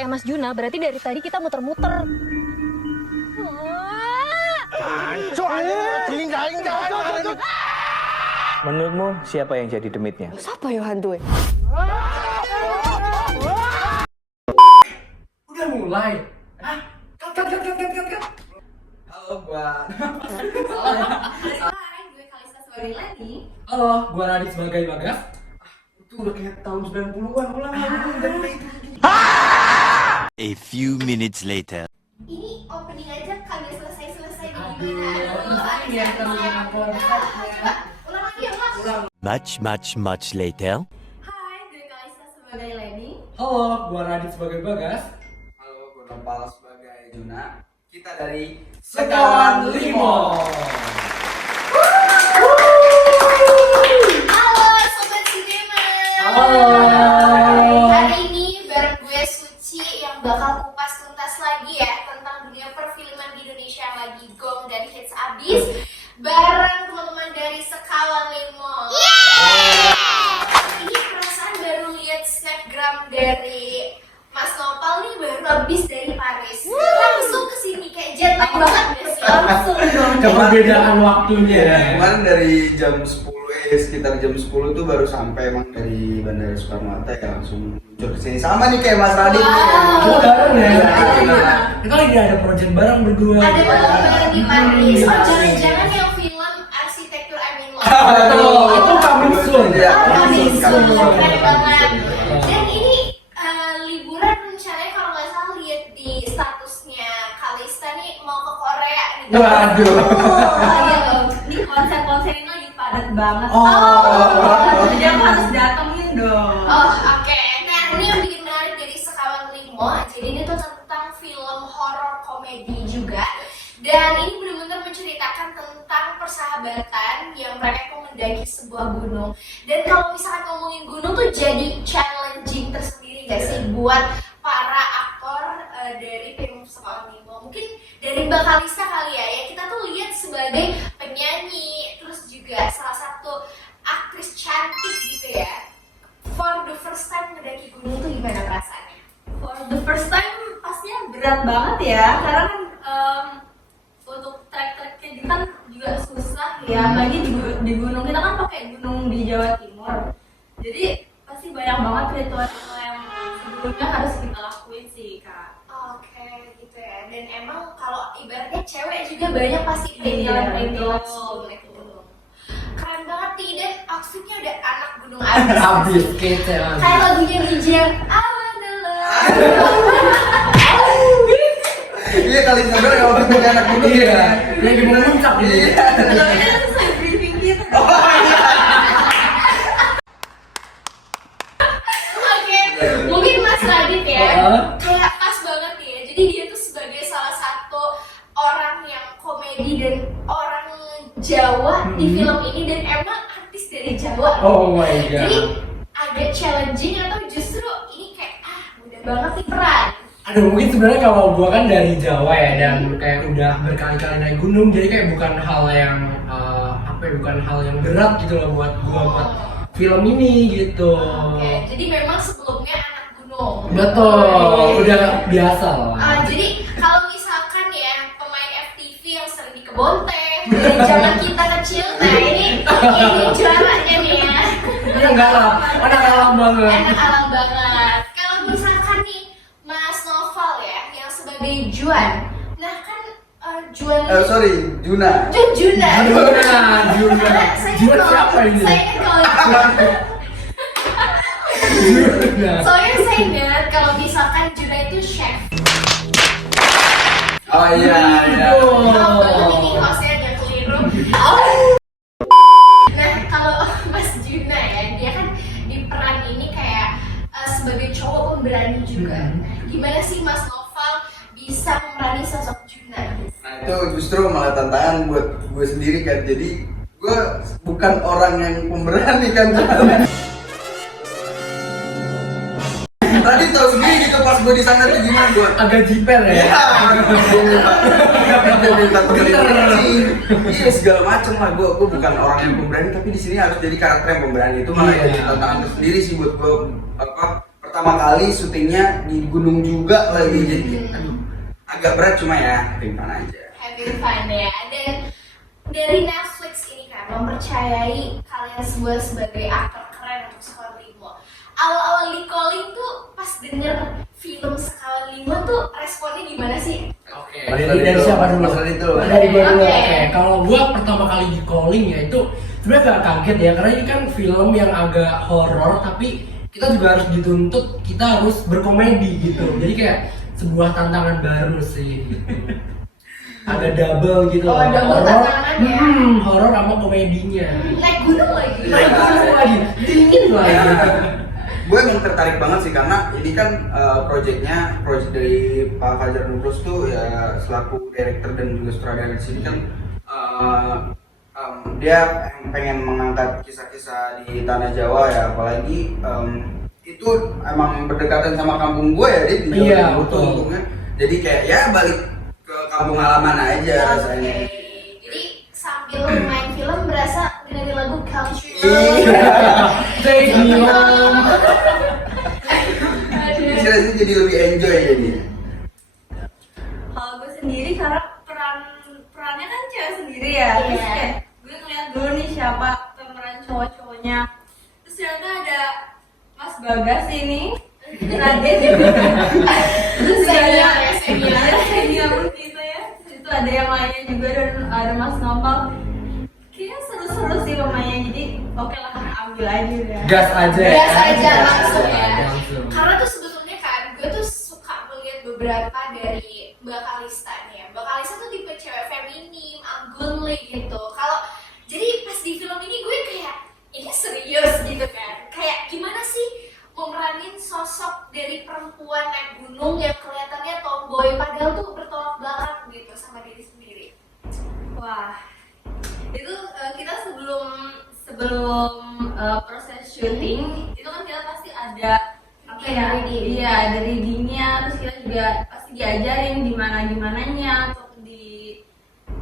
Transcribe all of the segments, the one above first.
kayak Mas Juna, berarti dari tadi kita muter-muter. Menurutmu siapa yang jadi demitnya? Siapa yo hantu? Udah mulai. Cut. Halo, Hai, gue Kalista sebagai Leni. Halo, gua Radit sebagai Bagas. Itu udah kayak tahun 90-an ulang lagi. A few minutes later. Ini opening aja kagak selesai-selesai di Aduh, gimana? ini ya terlihat konsep. Coba, ulang lagi ya, Mas. Much later. Hai, gue Kalista sebagai Leni. Halo, gua Radit sebagai Bagas. Halo, gue Nopal sebagai Juna. Kita dari Sekawan Limo. Halo, Sobat Cinema. Halo. Hari ini bareng gue Suci yang bakal kupas tuntas lagi ya tentang dunia perfilman di Indonesia yang lagi gong dan hits abis bareng teman-teman dari Sekawan Limo. Ini perasaan baru lihat snapgram dari Mas Nopal nih baru habis dari Paris. Langsung kesini kayak jet lag banget gak sih? Langsung dong. Keperbedaan waktunya. kemarin dari jam 10 sekitar jam 10 tuh baru sampai emang dari Bandara Soekarno-Hatta ya langsung muncul kesini sama nih kayak Mas Radit nih. Kita bareng ya. Iya. Kita lagi ada project bareng berdua. Ada bareng di Paris. Oh jangan-jangan yang film arsitektur I'm in Love. Betul, itu coming soon. Iya, Coming soon. soon. Keren banget. Dan ini liburan rencananya kalau nggak salah lihat di statusnya Kalista nih mau ke Korea nih. Waduh. Iya loh, ini konser-konser ini lagi padat banget. Jadi aku harus datengin dong. Oh, oke. Nah, ini yang bikin menarik dari Sekawan Limo. Jadi ini tuh tentang film horor komedi juga. Dan ini benar-benar menceritakan tentang persahabatan yang mereka tuh mendaki sebuah gunung. Dan kalau misalkan ngomongin gunung tuh jadi challenging tersendiri gak sih buat para aktor dari film Sekawan Limo. Mungkin dari Mbak Kalista kali ya, kita tuh lihat sebagai penyanyi, terus juga salah satu aktris cantik gitu ya. For the first time mendaki gunung tuh gimana perasaannya? For the first time pastinya berat banget ya, karena kan untuk trek-treknya gitu kan juga susah ya. Apalagi di gunung kita kan pakai gunung di Jawa Timur, jadi pasti banyak banget ritual-ritual yang sebelumnya harus kita lakuin sih kak. Oke gitu ya. Dan emang kalau ibaratnya cewek juga banyak pasti Iya, perintilan betul. sebelum naik gunung. Keren banget nih, dan outfitnya ada anak gunung abis. Habis kece. Kayak lagunya Bijak. Adalah. Iya kali sebenarnya kalau kita kayak anak gunung. Iya, lagi mau muncak gitu. Iya. Kalau ini kan sesuai briefing kita. Oke, mungkin Mas Radit ya, Heeh. kayak pas banget ya. Jadi dia tuh sebagai salah satu orang yang komedi dan orang Jawa di film ini, dan emang artis dari Jawa. Oh my god. Jadi agak challenging atau justru ini kayak mudah banget nih peran. Aduh, mungkin sebenarnya kalau gua kan dari Jawa ya, dan kayak udah berkali-kali naik gunung, jadi kayak bukan hal yang bukan hal yang berat gitu loh buat gua buat film ini gitu. Oke, jadi memang sebelumnya anak gunung. Betul, udah biasa lah. Jadi kalau misalkan ya pemain FTV yang sering di kebon teh dari zaman kita kecil, nah ini juaranya nih ya. Ini enggak lah, anak alam banget. Enak alam banget. Kalau misalkan nih Mas Noval ya yang sebagai Juan, nah kan Juan ini Sorry, Juna. Juna. Juna. Karena saya Juna kan siapa kalau- ini? Saya kan kalau soalnya saya ingat kalau misalkan Juna itu chef. Oh iya. Maaf banget ini hostnya dia keliru. Nah kalau Mas Juna ya, dia kan di peran ini kayak sebagai cowok pemberani juga. Nah, gimana sih Mas Noval bisa memerani sosok Juna? Nah itu justru malah tantangan buat gue sendiri kan. Jadi gue bukan orang yang pemberani kan. Tadi tahu sendiri gitu pas gue di sana tuh gimana gue. Agak jiper ya. Iya segala macem lah, gue bukan orang yang pemberani, tapi di sini harus jadi karakter yang pemberani. Itu malah Iya. jadi tantangan tersendiri sih buat gue pertama kali syutingnya di gunung juga lagi, jadi aduh, agak berat cuma ya having fun aja. Having fun ya. Dan dari Netflix ini kan mempercayai kalian semua sebagai aktor keren untuk Sekawan 5. Awal-awal di calling tuh pas denger film Sekawan 5 tuh responnya gimana sih? Oke. Mas Dari Radit siapa dulu? Mas Radit dulu. Dari gua dulu. Oke. Oke. Kalau gua pertama kali di calling ya itu sebenarnya agak kaget ya, karena ini kan film yang agak horor tapi kita juga harus dituntut kita harus berkomedi gitu. Jadi kayak sebuah tantangan baru sih gitu. Agak double gitu. Oh, double tantangannya. Horor sama komedinya. Naik gunung lagi. Naik gunung lagi, dingin lagi. Gue emang tertarik banget sih karena ini kan project dari Pak Fajar Nurus tuh ya selaku director dan juga sutradara di sini kan dia pengen mengangkat kisah-kisah di tanah Jawa ya, apalagi itu emang berdekatan sama kampung gue ya, di Jawa Iya, Timur tuh betul. untungnya. Jadi kayak ya balik ke kampung halaman aja rasanya. Oke. Jadi sambil main film berasa dengerin lagu country. Iya. Take me home. Istilahnya jadi lebih enjoy jadi. Kalau gue sendiri karena perannya kan cewek sendiri ya, terus Iya. kayak gue ngeliat dulu nih siapa pemeran cowok-cowoknya, terus ternyata ada Mas Bagas ini, Raden, terus juga ada senior gitu ya, terus itu ada yang lainnya juga dan ada Mas Nopal. Kayaknya seru-seru sih pemainnya, jadi oke lah ambil aja ya. Gas aja. Gas aja langsung ya. Langsung. Karena tuh sebetulnya kan gue tuh suka melihat beberapa dari Mbak Kalista nih ya. Mbak Kalista tuh tipe cewek feminim, anggunly gitu. Kalau jadi pas di film ini gue kayak ini serius gitu kan. Kayak gimana sih memeranin sosok dari perempuan naik gunung yang kelihatannya tomboy padahal tuh bertolak belakang gitu sama diri sendiri. Wah, itu kita sebelum proses syuting itu kan kita pasti ada apa ya? Reading. Iya, ada readingnya, terus kita juga pasti diajarin gimananya untuk di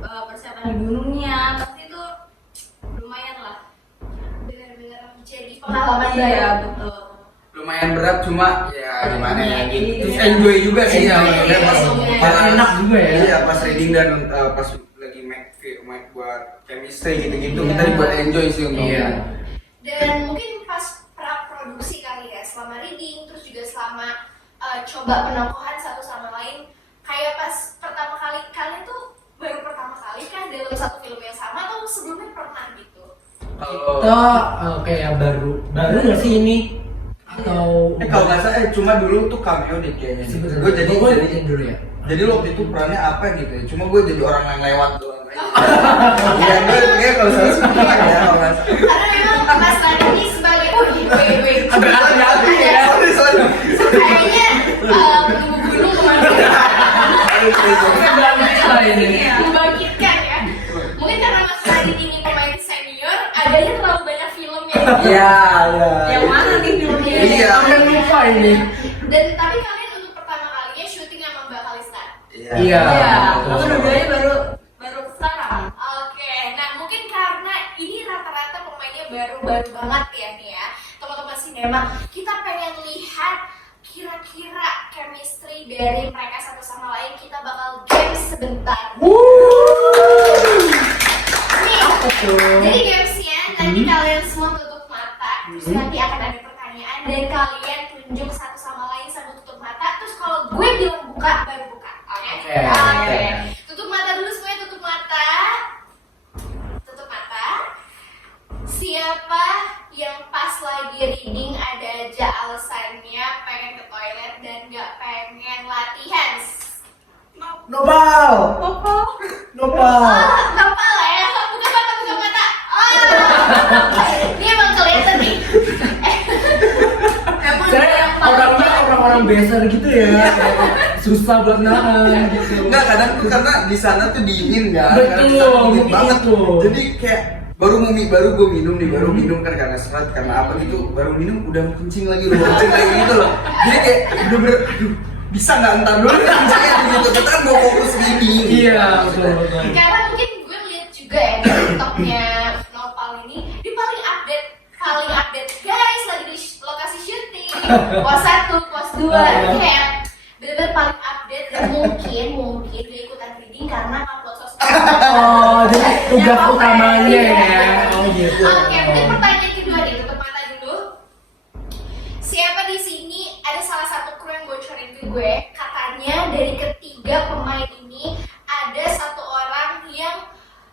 persiapan di gunungnya, pasti itu lumayan lah. Benar-benar menjadi pengalaman Iya, baru. betul. Lumayan berat cuma ya gimana ya gitu. Iya. Terus enjoy juga sih ya. Iya, Pas enak juga ya. Iya, pas reading dan pas lagi make buat chemistry gitu-gitu kita dibuat enjoy sih untuk. Iya. Dan mungkin pas pra-produksi kali ya, selama reading, terus juga selama coba penokohan satu sama lain, kayak pas pertama kali kalian tuh baru pertama kali kan dalam satu film yang sama atau sebelumnya pernah gitu? Kita kayak baru nggak sih ini atau Kalau nggak salah cuma dulu tuh cameo deh kayaknya. Gue jadi dulu ya. jadi waktu itu perannya apa gitu ya? Cuma gue jadi orang yang lewat doang. Iya, gue kalau salah sih ya kalau nggak salah. Karena memang Mas Radit ini sebagai wait. Agak hati-hati ya. Sorry. Kayaknya menunggu gunung kemana? Membangkitkan ya. Mungkin karena Mas Radit ini pemain senior, adanya terlalu banyak film yang Iya. Yang mana nih filmnya? Iya. Sampai lupa ini. dan tapi kalian untuk pertama kalinya syuting sama Mbak Kalista. Iya. Iya, betul. aku dua-duanya baru sekarang. Oke, nah mungkin karena ini rata-rata pemainnya baru-baru banget ya nih ya, teman-teman sinema, kita pengen lihat kira-kira chemistry dari mereka satu sama lain. Kita bakal games sebentar. Nih, jadi gamesnya nanti kalian semua tutup mata, terus nanti akan ada pertanyaan dan kalian tunjuk satu sama lain sambil tutup mata. Terus kalau gue bilang buka, baru buka. Oke? Oke. Tutup mata dulu semuanya, tutup mata. Tutup mata. Siapa yang pas lagi reading ada aja alasannya pengen ke toilet dan gak pengen latihan? Nopal. Oh, gampang lah ya. Buka mata, buka mata. Oh, ini emang kelihatan nih. Emang Saya orangnya orang-orang biasa gitu ya. Susah buat nahan gitu. Enggak, kadang tuh karena di sana tuh dingin kan. Betul, Karena di sana dingin betul. banget. Jadi kayak baru gue minum kan karena serat karena apa gitu, baru minum udah mau kencing lagi gitu loh. Jadi kayak bener-bener aduh, bisa nggak ntar dulu kencingnya gitu, kita kan mau fokus reading. Iya, betul. karena mungkin gue lihat juga ya di TikToknya Nopal ini, dia paling update guys lagi di lokasi syuting. pos 1, pos 2, kayak bener-bener paling update dan mungkin dia ikutan reading karena upload sosmed. Oh, jadi tugas utamanya ya. Oh gitu. Oke, mungkin pertanyaan kedua nih, tutup mata dulu. Siapa di sini ada salah satu kru yang bocorin ke gue, katanya dari ketiga pemain ini ada satu orang yang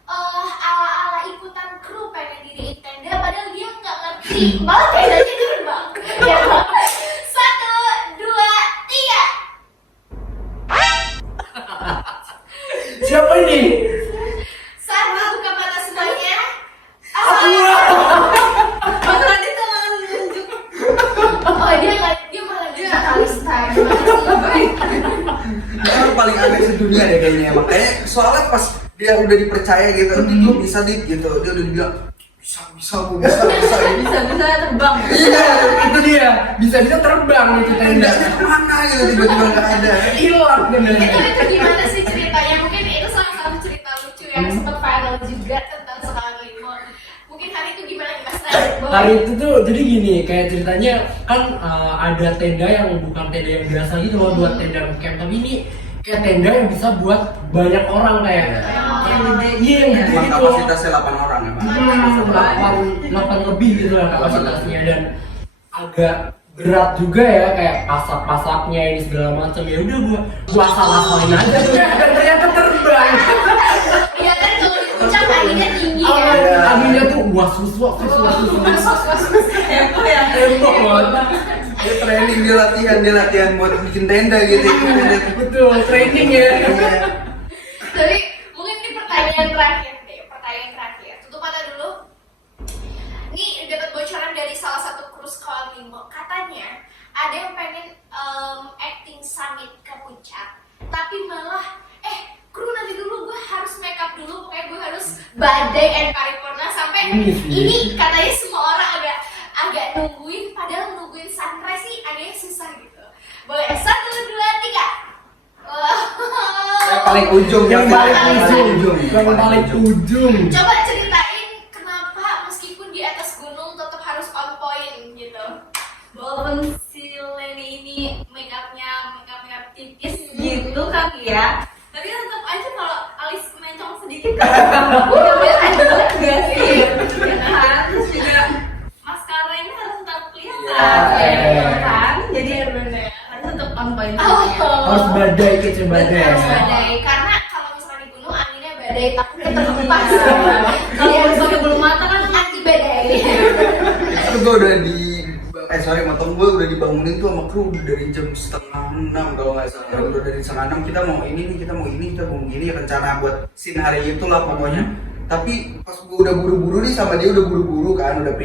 ala-ala ikutan kru pengen diriin tenda, padahal dia nggak ngerti, malah tendanya terbang. Ya. 1, 2, 3. Siapa ini? Satu, buka mata semuanya. Mas Radit tuh nggak nunjuk. Oh dia malah dia Kalista. Dia paling aneh sedunia deh kayaknya. Makanya soalnya pas dia udah dipercaya gitu, itu bisa dit gitu, dia udah dibilang bisa Bisa terbang. iya Itu dia. Bisa terbang itu tenda. tendanya kemana gitu tiba-tiba nggak ada. Hilang bener. Itu gimana sih ceritanya? Mungkin itu salah satu cerita lucu yang sempat viral juga tentang Sekawan Limo. Mungkin hari itu gimana nih Mas Radit? Hari itu tuh jadi gini, kayak ceritanya kan ada tenda yang bukan tenda yang biasa gitu loh, buat tenda camp, tapi ini kayak tenda yang bisa buat banyak orang kayak Yang gede. iya yang gede Emang gitu. kapasitasnya 8 orang emang. 8 lebih gitu lah kapasitasnya, dan agak berat juga ya, kayak asap-asapnya ini segala macam. Ya udah gua asal-asalin aja tuh dan ternyata terbang. Iya kan kalau di puncak anginnya tinggi ya. Anginnya tuh was-was. Heboh ya. Heboh banget. Dia training, dia latihan buat bikin tenda gitu. Betul, training ya. Jadi mungkin ini pertanyaan terakhir deh, pertanyaan terakhir. Tutup mata dulu. Ini dapat bocoran dari salah satu kru Sekawan Limo. Katanya ada yang pengen acting summit ke puncak, tapi malah kru nanti dulu, gue harus make up dulu, pokoknya gue harus badai and paripurna sampai ini katanya semua orang agak nungguin, padahal nungguin sunrise sih agaknya susah gitu. Boleh 1, 2, 3. Yang paling ujung, Yang paling ujung. Yang paling ujung. Coba ceritain kenapa meskipun di atas gunung tetap harus on point gitu. Walaupun si Leni ini make upnya tipis gitu kan ya, tapi tetap aja kalau alis mencong sedikit kan jelek gak sih? Ya kan? Terus juga maskara ini harus tetap kelihatan gitu kan? Jadi harus tetap on point. Harus badai kece badai. Harus badai karena kalau misalnya di gunung anginnya badai takutnya terhempas. Kalau pakai bulu mata kan Anti badai. Itu gue udah motong gue udah dibangunin tuh sama kru dari jam 5:30 kalau nggak salah. Udah dari 5:30 kita mau begini rencana buat scene hari itu lah pokoknya. Tapi pas gue udah buru-buru nih sama dia udah buru-buru kan, udah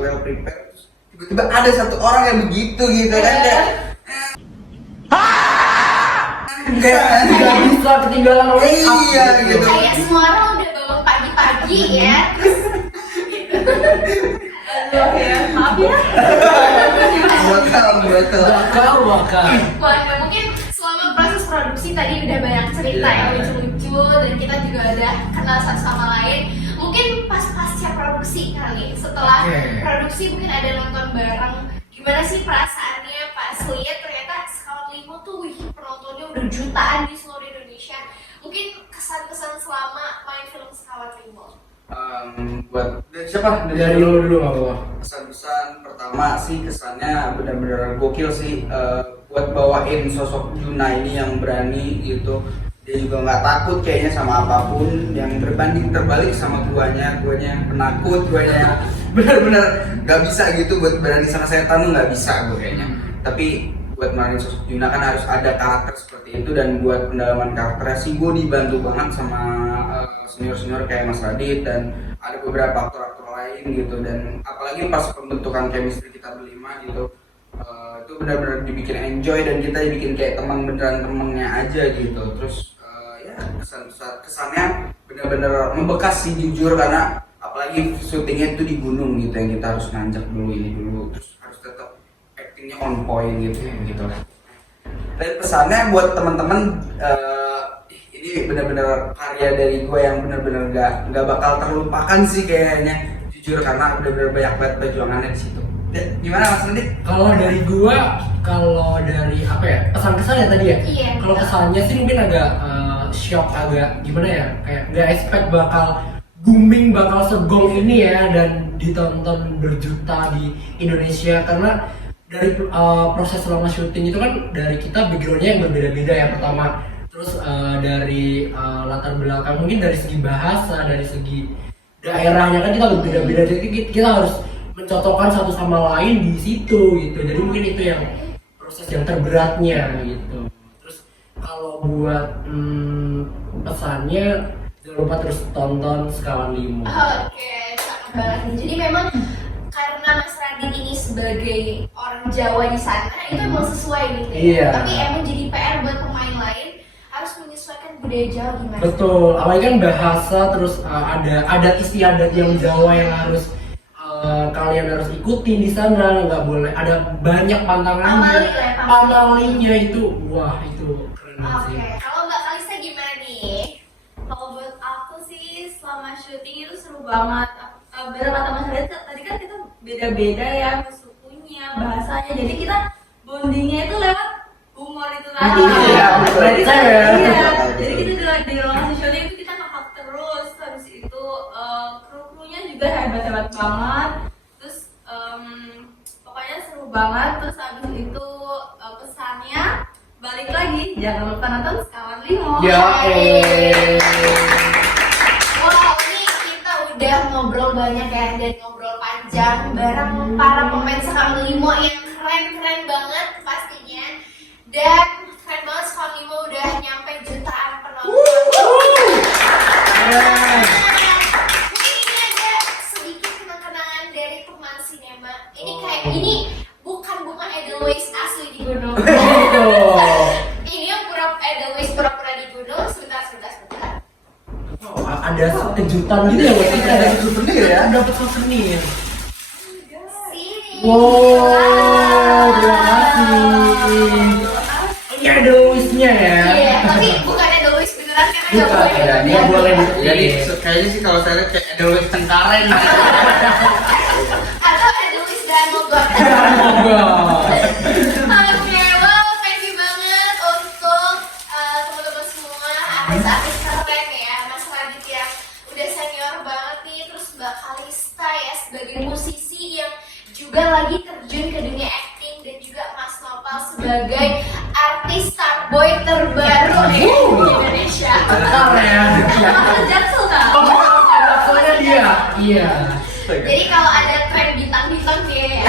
well prepare, terus tiba-tiba ada satu orang yang begitu gitu kan kayak Nggak bisa ketinggalan oleh iya gitu. Kayak semua orang udah bangun pagi-pagi ya. aduh ya, maaf ya. Bakal. Wah, mungkin selama proses produksi tadi udah banyak cerita ya lucu-lucu dan kita juga udah kenal satu sama lain. Mungkin pasca produksi kali, setelah produksi mungkin ada nonton bareng. Gimana sih perasaannya pas lihat ternyata Sekawan Limo tuh penontonnya udah jutaan di seluruh Indonesia. Mungkin kesan-kesan selama main film Sekawan Limo. Buat dari siapa? Dari lo dulu nggak apa-apa. Pesan-pesan pertama sih kesannya benar-benar gokil sih, buat bawain sosok Juna ini yang berani gitu. Dia juga nggak takut kayaknya sama apapun, yang berbanding terbalik sama guanya yang penakut, guanya yang benar-benar nggak bisa gitu buat berani sama setan tuh nggak bisa gue kayaknya. Tapi buat meranin sosok Juna kan harus ada karakter seperti itu, dan buat pendalaman karakternya sih gue dibantu banget sama senior-senior kayak Mas Radit dan ada beberapa aktor-aktor lain gitu. Dan apalagi pas pembentukan chemistry kita berlima gitu, itu benar-benar dibikin enjoy dan kita dibikin kayak teman beneran temennya aja gitu. Terus ya kesannya benar-benar membekas sih jujur, karena apalagi syutingnya itu di gunung gitu yang kita harus nanjak dulu terus harus tetap actingnya on point gitu. Dan pesannya buat teman-teman, ini benar-benar karya dari gue yang benar-benar nggak bakal terlupakan sih kayaknya jujur, karena benar-benar banyak banget perjuangannya di situ. Gimana Mas Radit? Kalau dari gua, kalau dari apa ya, kesan-kesannya tadi ya. Iya. Kalau kesannya sih mungkin agak shock, agak gimana ya, kayak nggak expect bakal booming, bakal segong ini ya, dan ditonton berjuta di Indonesia. Karena dari proses selama syuting itu kan dari kita backgroundnya yang berbeda-beda ya. Pertama, terus dari latar belakang, mungkin dari segi bahasa, dari segi daerahnya kan kita berbeda-beda, jadi kita harus mencocokkan satu sama lain di situ gitu. Jadi mungkin itu yang proses yang terberatnya gitu. Terus kalau buat pesannya, jangan lupa terus tonton Sekawan Limo. Oke, cakep banget nih. Jadi memang karena Mas Radit ini sebagai orang Jawa di sana itu emang sesuai gitu ya. Iya. Tapi emang jadi PR buat pemain lain harus menyesuaikan budaya Jawa gimana? Betul, apalagi kan bahasa, terus ada adat istiadat yang Jawa yang harus kalian harus ikutin di sana, nggak boleh ada banyak pantangannya, pamalinya itu, wah itu keren banget sih. Oke, kalau Mbak Kalista gimana nih? Kalau buat aku sih selama syuting itu seru banget. Bener kata Mas Radit, tadi kan kita beda-beda ya sukunya, bahasanya. Jadi kita bondingnya itu lewat humor itu tadi. Iya, betul. Iya. Jadi kita di lokasi syuting itu kita ngakak terus. Habis itu kru-krunya juga hebat-hebat banget. Terus pokoknya seru banget. Terus habis itu pesannya balik lagi, jangan lupa nonton Sekawan Limo. Ya, Wow, ini kita udah ngobrol banyak ya, dan ngobrol panjang bareng para pemain Sekawan Limo yang keren-keren banget pastinya. Dan keren banget Sekawan Limo udah nyampe jutaan penonton. Mungkin ini ada sedikit kenang-kenangan dari teman sinema. Ini kayak ini bukan Edelweiss asli di gunung. Ini yang Edelweiss pura-pura di gunung. Sebentar. Ada kejutan gitu ya buat kita, ada souvenir ya? dapat souvenir. Sini. Wow, terima kasih. Ini ada Louisnya ya. Iya, tapi bukan Edelweiss beneran kan? Nggak Bukan, boleh. ya, dia boleh. Jadi kayaknya sih kalau saya lihat kayak ada web Cengkareng. Atau Edelweiss dan Mogot. Oke, wow, thank you banget untuk teman-teman semua, artis-artis keren ya, Mas Radit yang udah senior banget nih, terus Mbak Kalista ya sebagai musisi yang juga lagi terjun ke dunia acting, dan juga Mas Nopal sebagai artis starboy terbaru nih di Indonesia. Bentar ya. Mas Jaksel kan? Soalnya dia. Iya. Jadi kalau ada tren bintang-bintang dia ya.